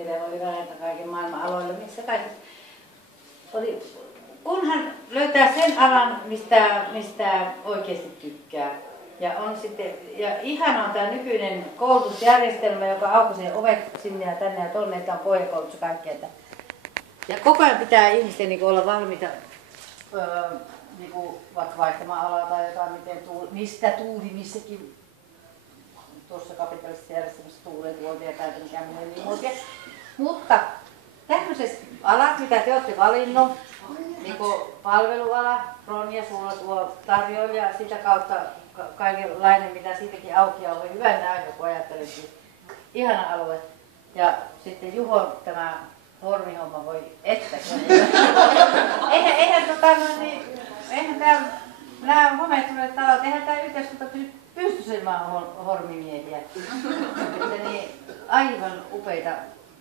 ja oli välillä kaiken maailman aloilla, missä kaikki oli. Kunhan löytää sen alan, mistä oikeasti tykkää. Ja ihana on tämä nykyinen koulutusjärjestelmä, joka aukaisee ovet sinne ja tänne ja tonne, että on pohjakoulutus ja kaikkea. Ja koko ajan pitää ihmisten niin olla valmiita niin vaikka vaihtamaan alaa tai jotain, mistä tuuli missäkin. Tuossa kapitalistisessa järjestelmässä tuulee tuolta ja täältä mikään muu niin muotia. Mutta tämmöiset alat, mitä te olette valinnut, niin kuin palveluala, Ronja, sulla tuo tarjoilija, sitä kautta kaikenlainen, mitä siitäkin auki on hyvä nähdä, kun ajattelenkin. Ihana alue. Ja sitten Juho, tämä hormihomma voi että. Eihän nämä homeettuneet talot, eihän tämä yhteiskunta pysty ilman hormimiehiä. Että niin, aivan upeita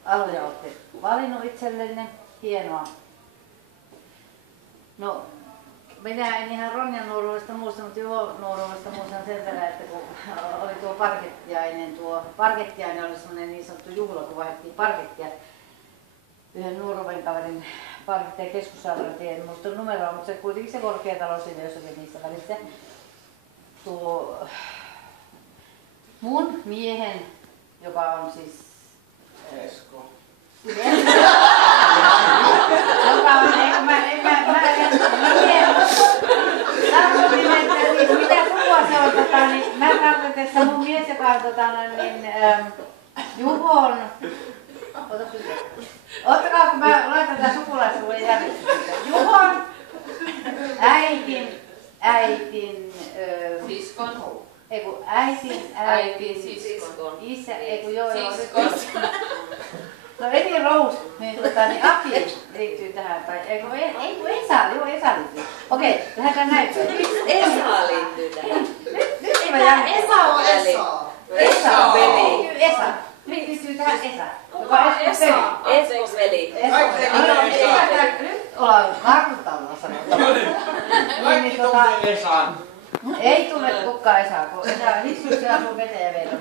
aloja olette valinnut itsellenne. Hienoa. No, minä en ihan Ronjan nuoruudesta muista, mutta Juho nuoruudesta muistan sen verran, että kun oli tuo parkettiainen oli semmoinen niin sanottu juhla, kun vaihdettiin parkettia. Yhden nuoruuden kaverin parkettia keskussairaalatien, en muista numeroa, mutta se kuitenkin se Korkeatalo sinne jossakin niissä välissä. Tuo mun miehen, joka on siis Esko. Joka on, mitä sukua se on, niin mä tarkoitan, että mun mies, joka on Juhon, ottakaa kun mä laitan tätä sukulaisuuden järjestystä. Juhon, äitin, siskon. Eiku äitin, siskon. Isä, eiku joo. No Edi Rose, niin Aki liittyy tähän, tai eiku Esa liittyy. Okei, lähdetään näyttöön. Esa liittyy tähän. Nyt Esa on veli. Esa on veli. Esa. Nyt liittyy tähän Esa. Kuka on Esa? Eskon veli. Nyt ollaan kartalla sanotaan. Kaikki tuntee Esan. Ei tule kukaan Esaa, kun Esa hissuissa ja asuu veteen vielä.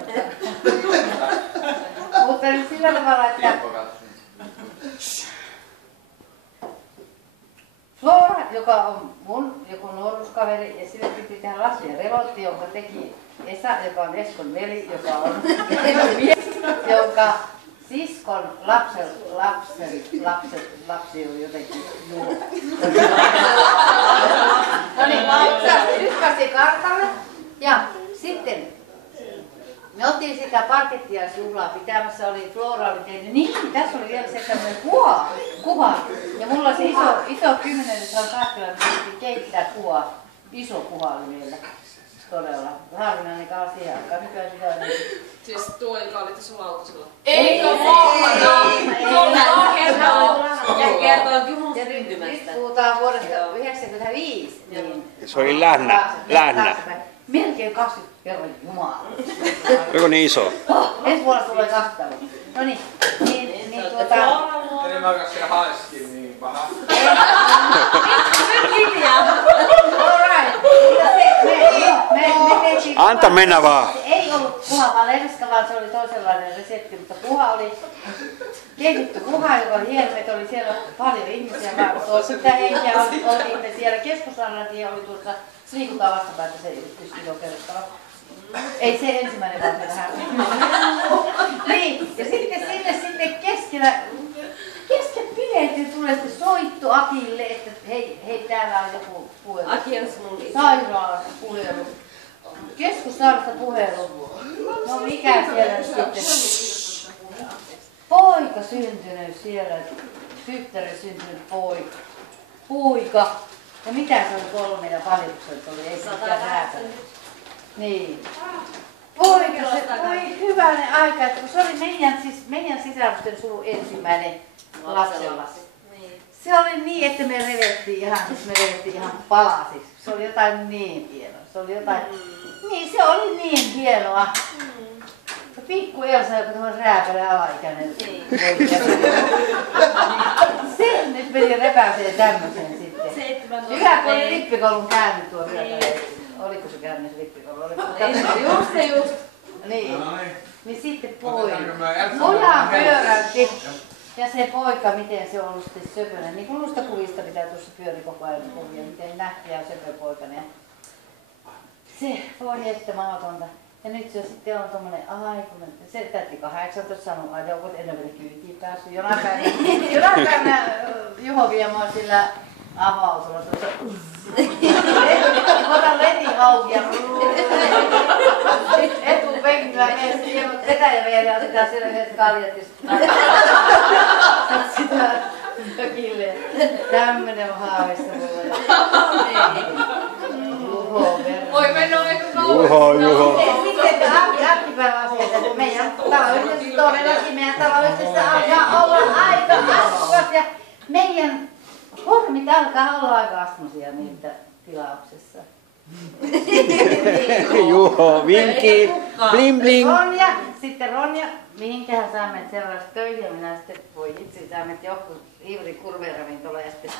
Mutta nyt sillä tavalla, että Flora, joka on mun joku nuoruuskaveri, ja sille piti tehdä Lassi ja Revoltti, jonka teki Esa, joka on Eskon veli, joka on mies, jonka siskon lapsi on jotenkin Juho. No niin, ykkäsi kartalle ja sitten me oltiin sitä parkettiaisjuhlaa pitämässä, Flora oli tehnyt, niin tässä oli vielä se tämmöinen kuha. Ja mulla oli se iso 10 litran kattila, missä piti keittää kuha. Iso kuha oli meillä. Todella. Harvinainen kala siihen aikaan. Nykyään sitä on niin. Siis tuo, joka oli tässä lautasella. Eikö Ja kertoo Juhon syntymästä. Nyt puhutaan vuodesta 1995. Niin se oli lähnä. Melkein 20 kerran Jumala. Oliko niin iso? Ensi vuonna tulee kahtalo. No niin, Eli mä se haiskin niin paha. Nyt hiljaa. Alright. Anta mennä vaan. Ei ollut puha, vaan lenska, vaan se oli toisenlainen resepti, mutta puha oli keitetty puha, joka oli hieno, että oli siellä paljon ihmisiä, vaan toisaalta henkiä olimme siellä keskussairaalatien, oli tuossa liikutaan vastapäätä se 1 kilo kerrostava. Ei se ensimmäinen vaan se vähän. Niin, ja sitten sinne keskellä pidettiin tulee sitten soittu Akille, että hei täällä on joku puhelu. Aki on mun isä. Sairaalasta puhelu. Keskussairaalasta puhelu. No mikä siellä sitten? Poika syntynyt siellä, tyttären syntynyt poika. Ja mitä se oli 3 ja valitukset oli, ei mikään räätäli. Niin. Poika, se oli hyvänen aika, että kun se oli meidän sisarusten suvun ensimmäinen lapsenlapsi. Se oli niin, että me revettiin ihan palasiksi. Se oli jotain niin hienoa. Se oli jotain, niin se oli niin hienoa. Pikku Elsa, joka on rääpäinen alaikäinen. Se nyt meni repäiseen tämmöisen sitten. Hyvä, kun oli rippikoulun käynyt tuo vielä. Oliko se käynyt rippikoulun? Just. Niin. Niin sitten pojan pyörän Heikki. Ja se poika, miten se on ollut sitten söpönen. Niin kuin noista kuvista, mitä tuossa pyöri koko ajan kuvia, miten nähtiä söpö poikana. Se voi että mahdotonta. Ja nyt se sitten on tommonen aikuinen. Se täytti 18 saanut ajoukot, en ole vielä kyytiin päässyt. Jonain päivänä Juho vie mua sillä avautulla tuossa. Ota leti auki ja etupenkillä menee siihen vetäjä vielä ja otetaan siellä yhdet kaljat ja sitä mökille. Tämmönen on haavissa mulla. Juho verran. Voi mennä aika Juho. Sitten arkipäivän asiat, että meidän taloyhteisössä todellakin meidän taloyhteisössä alkaa olla aika askuvat ja meidän hormit alkaa olla aika asmuisia niitä tilauksessa. Juho, vinkki. Bling bling. Ronja, mihinkähän sä menet sellaista töihin, minä sitten voi itse, sä menet joku Iivri Kurveen-ravintola ja sitten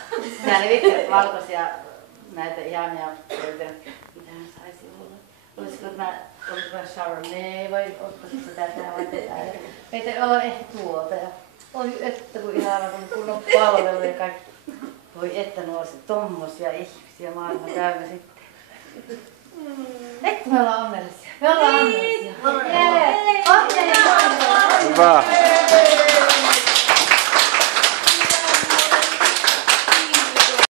sä levittelet valkoisia näitä ihania töitä. Mitähän saisi olla? Olisiko mä Chardonnay vai ottaisiko sitä tähän vai tätä? Meitä on ehkä tuolta ja oi että kun ihana kun on palvelu ja kaikki. Voi että nuoriset tommosia ihmisiä maailma täynnä sitten. Eikö me ollaan onnellisia? Me ollaan onnellisia. Onnellisia! Hyvä.